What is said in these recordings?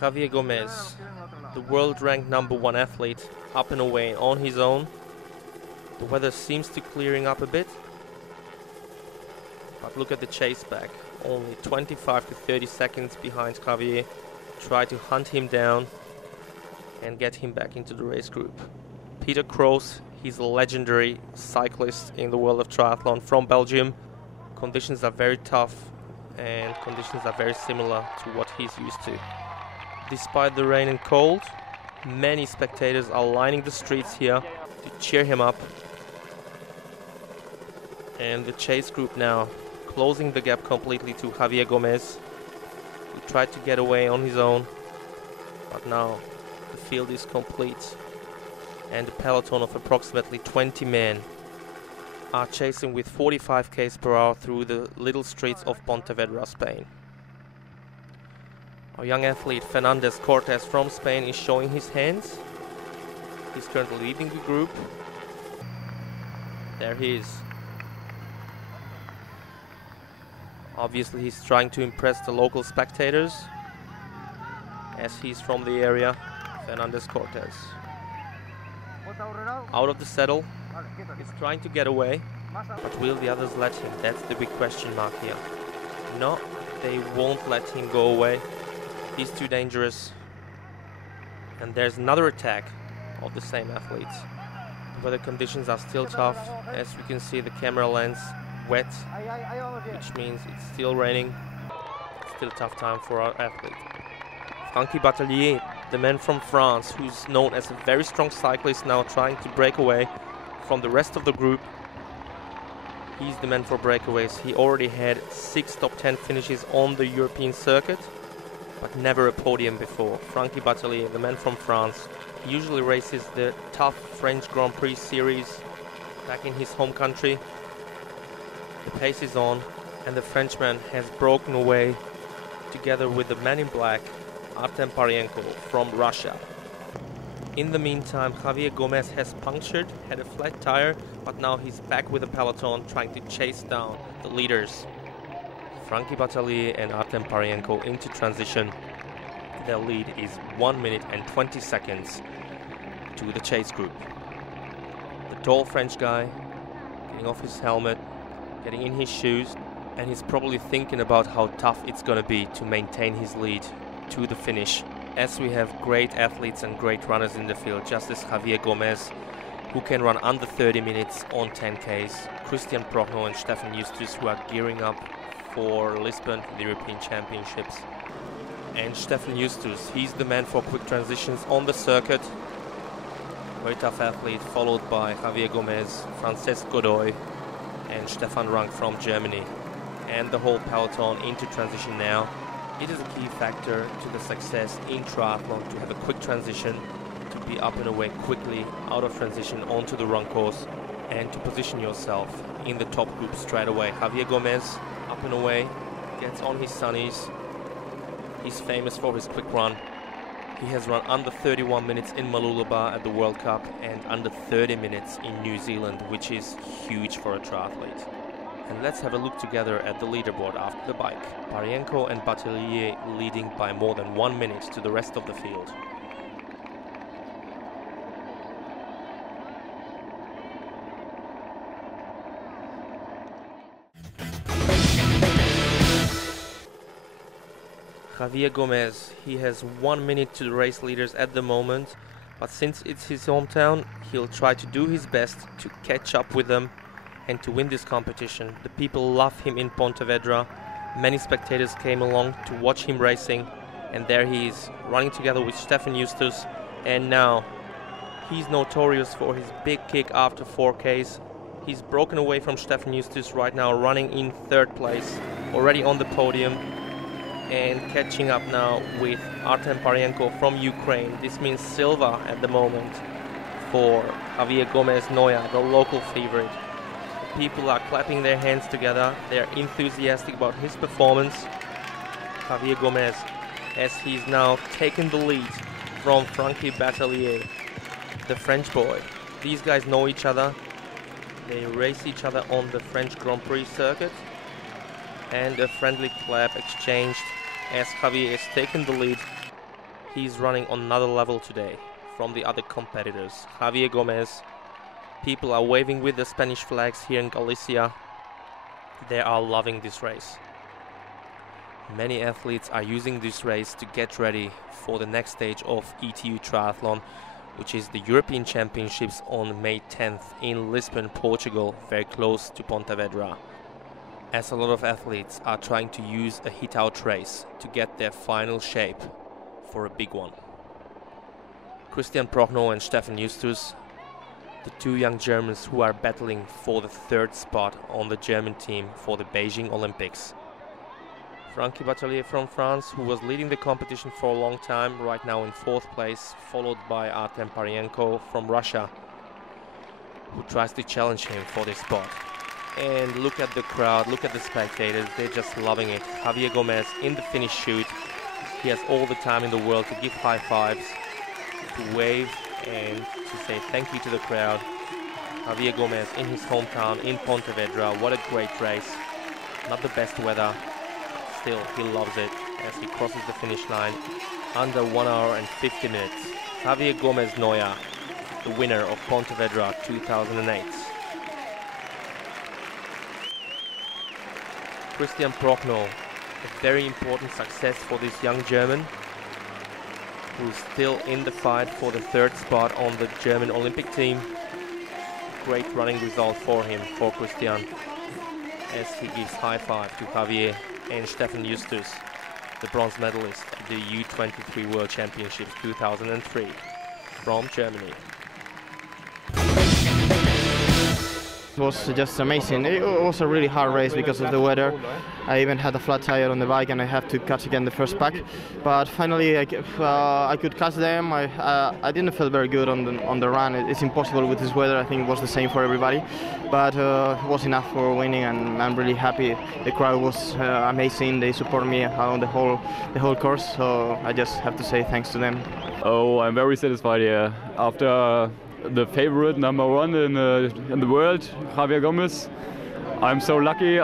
Javier Gomez, the world-ranked #1 athlete, up and away on his own. The weather seems to clearing up a bit. But look at the chase back. Only 25 to 30 seconds behind Javier. Try to hunt him down and get him back into the race group. Peter Kroos, he's a legendary cyclist in the world of triathlon from Belgium. Conditions are very tough and conditions are very similar to what he's used to. Despite the rain and cold, many spectators are lining the streets here to cheer him up. And the chase group now closing the gap completely to Javier Gomez, who tried to get away on his own, but now the field is complete and a peloton of approximately 20 men are chasing with 45 km per hour through the little streets of Pontevedra, Spain. Our young athlete Fernandez Cortes from Spain is showing his hands. He's currently leading the group. There he is. Obviously he's trying to impress the local spectators as he's from the area. Fernandez Cortes. Out of the saddle. He's trying to get away. But will the others let him? That's the big question mark here. No, they won't let him go away. He's too dangerous. And there's another attack of the same athletes. The weather conditions are still tough. As we can see, the camera lens wet, which means it's still raining. Still a tough time for our athlete. Francky Batelier, the man from France, who's known as a very strong cyclist, now trying to break away from the rest of the group. He's the man for breakaways. He already had 6 top 10 finishes on the European circuit, but never a podium before. Francky Batelier, the man from France, he usually races the tough French Grand Prix series back in his home country. The pace is on, and the Frenchman has broken away together with the man in black, Artem Parienko from Russia. In the meantime, Javier Gomez has punctured, had a flat tire, but now he's back with the peloton trying to chase down the leaders. Francky Batelier and Artem Parienko into transition. Their lead is 1 minute and 20 seconds to the chase group. The tall French guy getting off his helmet, getting in his shoes, and he's probably thinking about how tough it's gonna be to maintain his lead to the finish, as we have great athletes and great runners in the field, just as Javier Gomez, who can run under 30 minutes on 10Ks, Christian Prochnow and Stefan Justus, who are gearing up for Lisbon, for the European Championships. And Stefan Justus, he's the man for quick transitions on the circuit. Very tough athlete, followed by Javier Gomez, Francesc Godoy, and Stefan Rank from Germany. And the whole peloton into transition now. It is a key factor to the success in triathlon to have a quick transition, to be up and away quickly out of transition onto the run course, and to position yourself in the top group straight away. Javier Gomez, up and away, gets on his sunnies. He's famous for his quick run. He has run under 31 minutes in Mooloolaba at the World Cup and under 30 minutes in New Zealand, which is huge for a triathlete. And let's have a look together at the leaderboard after the bike. Parienko and Batelier leading by more than 1 minute to the rest of the field. Javier Gomez, he has 1 minute to the race leaders at the moment, but since it's his hometown, he'll try to do his best to catch up with them and to win this competition. The people love him in Pontevedra. Many spectators came along to watch him racing, and there he is, running together with Stefan Justus, and now he's notorious for his big kick after 4Ks. He's broken away from Stefan Justus right now, running in 3rd place, already on the podium, and catching up now with Artem Parienko from Ukraine. This means silver at the moment for Javier Gomez Noya, the local favorite. The people are clapping their hands together. They're enthusiastic about his performance. Javier Gomez, as he's now taken the lead from Francky Batelier, the French boy. These guys know each other. They race each other on the French Grand Prix circuit, and a friendly clap exchanged as Javier is taking the lead. He's running on another level today from the other competitors. Javier Gomez. People are waving with the Spanish flags here in Galicia. They are loving this race. Many athletes are using this race to get ready for the next stage of ETU Triathlon, which is the European Championships on May 10th in Lisbon, Portugal, very close to Pontevedra. As a lot of athletes are trying to use a hit-out race to get their final shape for a big one. Christian Prochnow and Stefan Justus, the two young Germans who are battling for the third spot on the German team for the Beijing Olympics. Frankie Batelier from France, who was leading the competition for a long time, right now in 4th place, followed by Artem Parienko from Russia, who tries to challenge him for this spot. And look at the crowd, look at the spectators, they're just loving it. Javier Gomez in the finish chute. He has all the time in the world to give high fives, to wave and to say thank you to the crowd. Javier Gomez in his hometown in Pontevedra, what a great race. Not the best weather. Still, he loves it as he crosses the finish line under 1 hour and 50 minutes. Javier Gomez Neuer, the winner of Pontevedra 2008. Christian Prochnow, a very important success for this young German, who's still in the fight for the third spot on the German Olympic team. Great running result for him, for Christian, as he gives high five to Javier and Stefan Justus, the bronze medalist at the U23 World Championships 2003 from Germany. It was just amazing. It was a really hard race because of the weather. I even had a flat tire on the bike and I had to catch again the first pack. But finally I could catch them. I didn't feel very good on the run. It's impossible with this weather. I think it was the same for everybody. But it was enough for winning and I'm really happy. The crowd was amazing. They support me on the whole course. So I just have to say thanks to them. Oh, I'm very satisfied here. After the favorite number one in the world, Javier Gomez. I'm so lucky.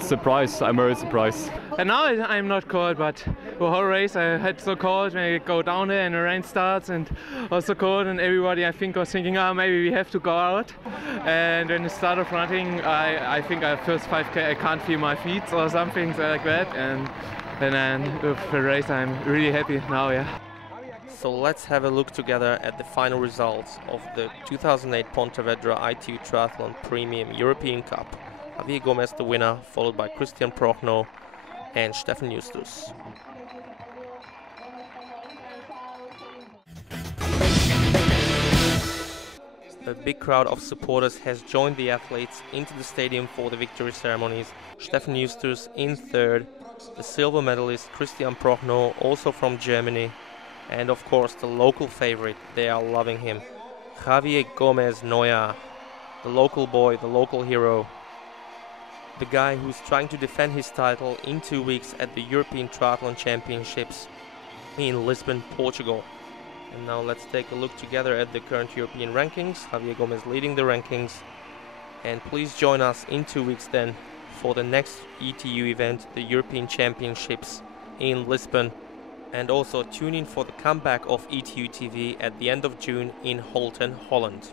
Surprised. I'm very surprised. And now I'm not cold, but the whole race I had so cold when I go down there and the rain starts and also cold, and everybody I think was thinking, maybe we have to go out. And when it started running, I think at first 5K I can't feel my feet or something like that. And then with the race I'm really happy now, yeah. So let's have a look together at the final results of the 2008 Pontevedra ITU Triathlon Premium European Cup. Javier Gomez the winner, followed by Christian Prochnow and Stefan Justus. A big crowd of supporters has joined the athletes into the stadium for the victory ceremonies. Stefan Justus in third, the silver medalist Christian Prochnow, also from Germany, and of course the local favorite, they are loving him, Javier Gomez Neuer, the local boy, the local hero, the guy who's trying to defend his title in 2 weeks at the European Triathlon Championships in Lisbon, Portugal. And now let's take a look together at the current European rankings. Javier Gomez leading the rankings. And please join us in 2 weeks then for the next ETU event, the European Championships in Lisbon. And also tune in for the comeback of ETU TV at the end of June in Holten, Holland.